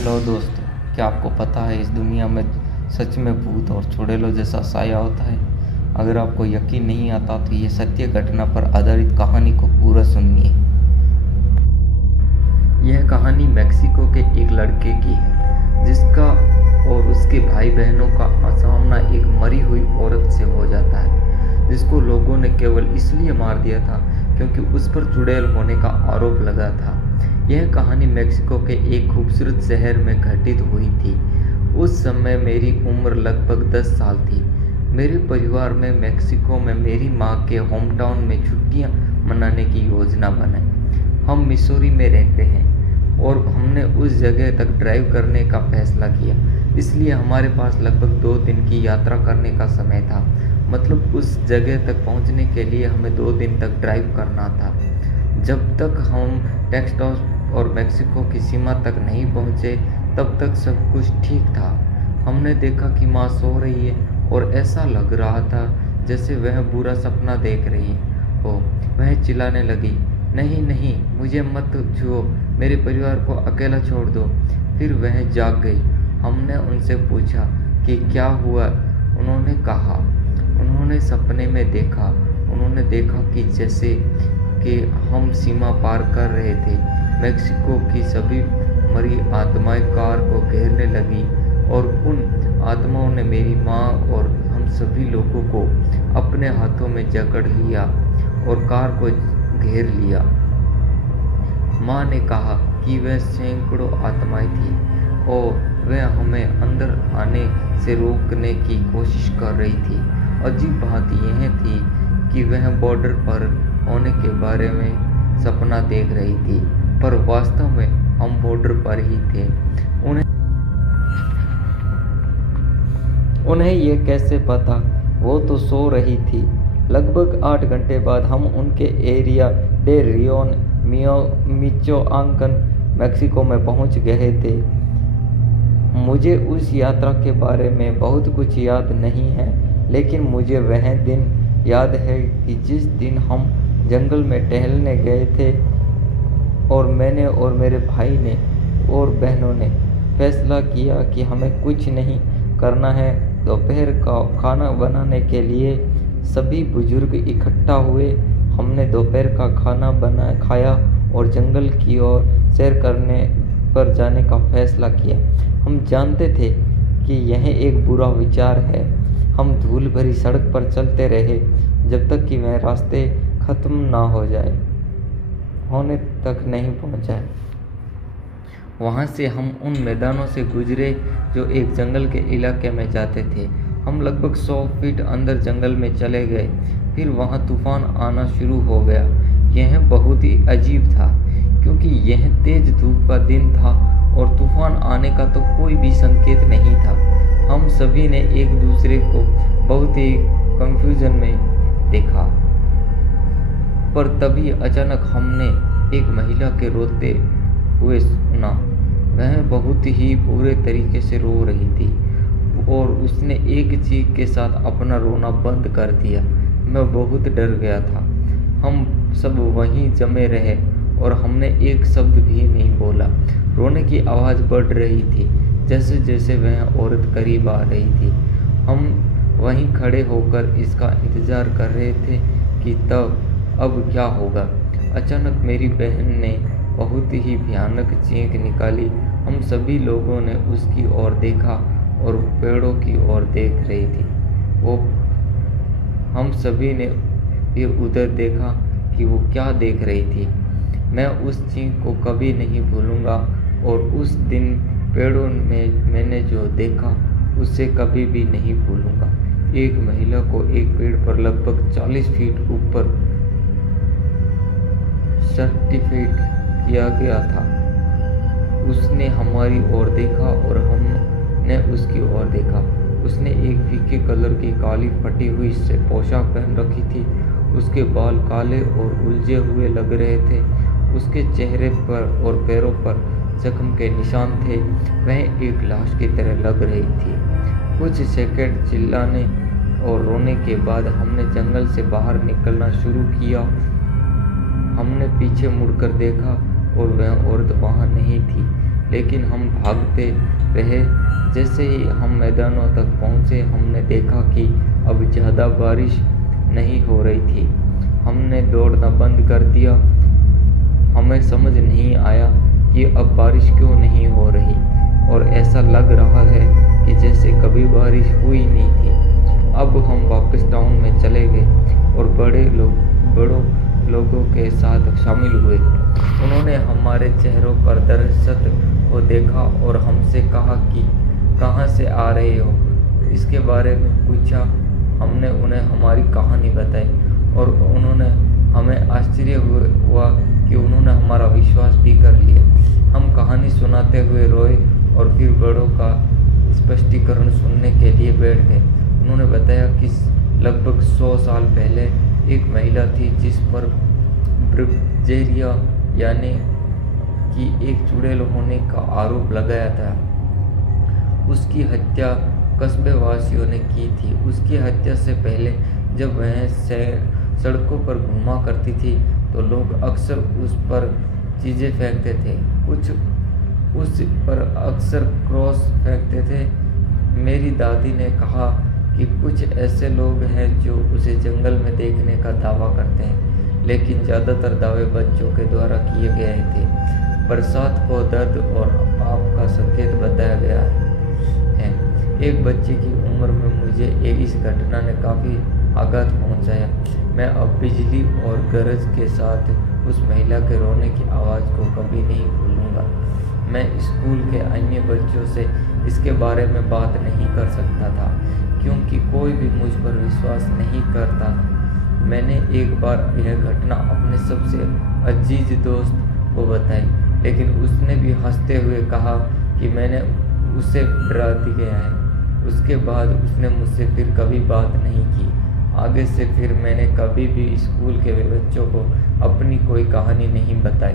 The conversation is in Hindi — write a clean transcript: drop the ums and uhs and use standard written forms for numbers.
लो दोस्तों, क्या आपको पता है इस दुनिया में सच में भूत और चुड़ैलों जैसा साया होता है। अगर आपको यकीन नहीं आता तो ये सत्य घटना पर आधारित कहानी को पूरा सुनिए। यह कहानी मेक्सिको के एक लड़के की है जिसका और उसके भाई बहनों का सामना एक मरी हुई औरत से हो जाता है, जिसको लोगों ने केवल इसलिए मार दिया था क्योंकि उस पर चुड़ैल होने का आरोप लगा था। यह कहानी मेक्सिको के एक खूबसूरत शहर में घटित हुई थी। उस समय मेरी उम्र लगभग 10 साल थी। मेरे परिवार में मेक्सिको में मेरी माँ के होम टाउन में छुट्टियाँ मनाने की योजना बनाई। हम मिसूरी में रहते हैं और हमने उस जगह तक ड्राइव करने का फैसला किया, इसलिए हमारे पास लगभग 2 दिन की यात्रा करने का समय था। मतलब उस जगह तक पहुंचने के लिए हमें 2 दिन तक ड्राइव करना था। जब तक हम टेक्सास और मेक्सिको की सीमा तक नहीं पहुंचे तब तक सब कुछ ठीक था। हमने देखा कि माँ सो रही है और ऐसा लग रहा था जैसे वह बुरा सपना देख रही हो। वह चिल्लाने लगी, नहीं नहीं, मुझे मत छुओ, मेरे परिवार को अकेला छोड़ दो। फिर वह जाग गई। हमने उनसे पूछा कि क्या हुआ। उन्होंने कहा उन्होंने सपने में देखा। उन्होंने देखा कि जैसे कि हम सीमा पार कर रहे थे। मेक्सिको की सभी मरी आत्माएं कार को घेरने लगी और उन आत्माओं ने मेरी माँ और हम सभी लोगों को अपने हाथों में जकड़ लिया और कार को घेर लिया। माँ ने कहा कि वह सैकड़ों आत्माएं थी और वह हमें अंदर आने से रोकने की कोशिश कर रही थी। अजीब बात यह थी कि वह बॉर्डर पर होने के बारे में सपना देख रही थी, पर वास्तव में हम बॉर्डर पर ही थे। उन्हें यह कैसे पता? वो तो सो रही थी। लगभग 8 घंटे बाद हम उनके area day rayon Michoacan Mexico में पहुंच गए थे। मुझे उस यात्रा के बारे में बहुत कुछ याद नहीं है, लेकिन मुझे वह दिन याद है कि जिस दिन हम जंगल में टहलने गए थे और मैंने और मेरे भाई ने और बहनों ने फैसला किया कि हमें कुछ नहीं करना है। दोपहर का खाना बनाने के लिए सभी बुजुर्ग इकट्ठा हुए। हमने दोपहर का खाना खाया और जंगल की ओर सैर करने पर जाने का फैसला किया। हम जानते थे कि यह एक बुरा विचार है। हम धूल भरी सड़क पर चलते रहे जब तक कि वह रास्ते खत्म ना होने तक नहीं पहुंचा। वहां से हम उन मैदानों से गुजरे जो एक जंगल के इलाके में जाते थे। हम लगभग 100 फीट अंदर जंगल में चले गए। फिर वहां तूफान आना शुरू हो गया। यह बहुत ही अजीब था क्योंकि यह तेज धूप का दिन था और तूफान आने का तो कोई भी संकेत नहीं था। हम सभी ने एक दूसरे को बहुत ही कंफ्यूजन में देखा, पर तभी अचानक हमने एक महिला के रोते हुए सुना। वह बहुत ही बुरे तरीके से रो रही थी और उसने एक चीख के साथ अपना रोना बंद कर दिया। मैं बहुत डर गया था। हम सब वहीं जमे रहे और हमने एक शब्द भी नहीं बोला। रोने की आवाज़ बढ़ रही थी जैसे जैसे वह औरत करीब आ रही थी। हम वहीं खड़े होकर इसका इंतज़ार कर रहे थे कि तब अब क्या होगा। अचानक मेरी बहन ने बहुत ही भयानक चीख निकाली। हम सभी लोगों ने उसकी ओर देखा और पेड़ों की ओर देख रही थी। हम सभी ने भी उधर देखा कि वो क्या देख रही थी। मैं उस चीख को कभी नहीं भूलूंगा और उस दिन पेड़ों में मैंने जो देखा उसे कभी भी नहीं भूलूंगा। एक महिला को एक पेड़ पर लगभग 40 फीट ऊपर सर्टिफाइड किया गया था। उसने हमारी ओर देखा और हमने उसकी ओर देखा। उसने एक फीके कलर की काली फटी हुई से पोशाक पहन रखी थी। उसके बाल काले और उलझे हुए लग रहे थे। उसके चेहरे पर और पैरों पर जख्म के निशान थे। वह एक लाश की तरह लग रही थी। कुछ सेकंड चिल्लाने और रोने के बाद हमने जंगल से बाहर निकलना शुरू किया। हमने पीछे मुड़कर देखा और वह औरत वहाँ नहीं थी। लेकिन हम भागते रहे। जैसे ही हम मैदानों तक पहुँचे, हमने देखा कि अब ज़्यादा बारिश नहीं हो रही थी। हमने दौड़ना बंद कर दिया। हमें समझ नहीं आया कि अब बारिश क्यों नहीं हो रही, और ऐसा लग रहा है कि जैसे कभी बारिश हुई नहीं थी। अब हम वापस टाउन में चले गए और बड़ों लोगों के साथ शामिल हुए। उन्होंने हमारे चेहरों पर दहशत को देखा और हमसे कहा कि कहाँ से आ रहे हो, इसके बारे में पूछा। हमने उन्हें हमारी कहानी बताई और उन्होंने हमें आश्चर्य हुआ कि उन्होंने हमारा विश्वास भी कर लिया। हम कहानी सुनाते हुए रोए और फिर बड़ों का स्पष्टीकरण सुनने के लिए बैठ गए। उन्होंने बताया कि लगभग 100 साल पहले एक महिला थी जिस पर ब्रजेरिया यानी कि एक चुड़ैल होने का आरोप लगाया था। उसकी हत्या कस्बे वासियों ने की थी। उसकी हत्या से पहले जब वह सड़कों पर घूमा करती थी तो लोग अक्सर उस पर चीज़ें फेंकते थे। कुछ उस पर अक्सर क्रॉस फेंकते थे। मेरी दादी ने कहा कि कुछ ऐसे लोग हैं जो उसे जंगल में देखने का दावा करते हैं, लेकिन ज़्यादातर दावे बच्चों के द्वारा किए गए थे। बरसात को दर्द और पाप का संकेत बताया गया है। एक बच्चे की उम्र में मुझे इस घटना ने काफ़ी आघात पहुंचाया। मैं अब बिजली और गरज के साथ उस महिला के रोने की आवाज़ को कभी नहीं भूलूंगा। मैं स्कूल के अन्य बच्चों से इसके बारे में बात नहीं कर सकता था क्योंकि कोई भी मुझ पर विश्वास नहीं करता था। मैंने एक बार यह घटना अपने सबसे अजीज दोस्त को बताई, लेकिन उसने भी हंसते हुए कहा कि मैंने उसे डरा दिया है। उसके बाद उसने मुझसे फिर कभी बात नहीं की। आगे से फिर मैंने कभी भी स्कूल के बच्चों को अपनी कोई कहानी नहीं बताई।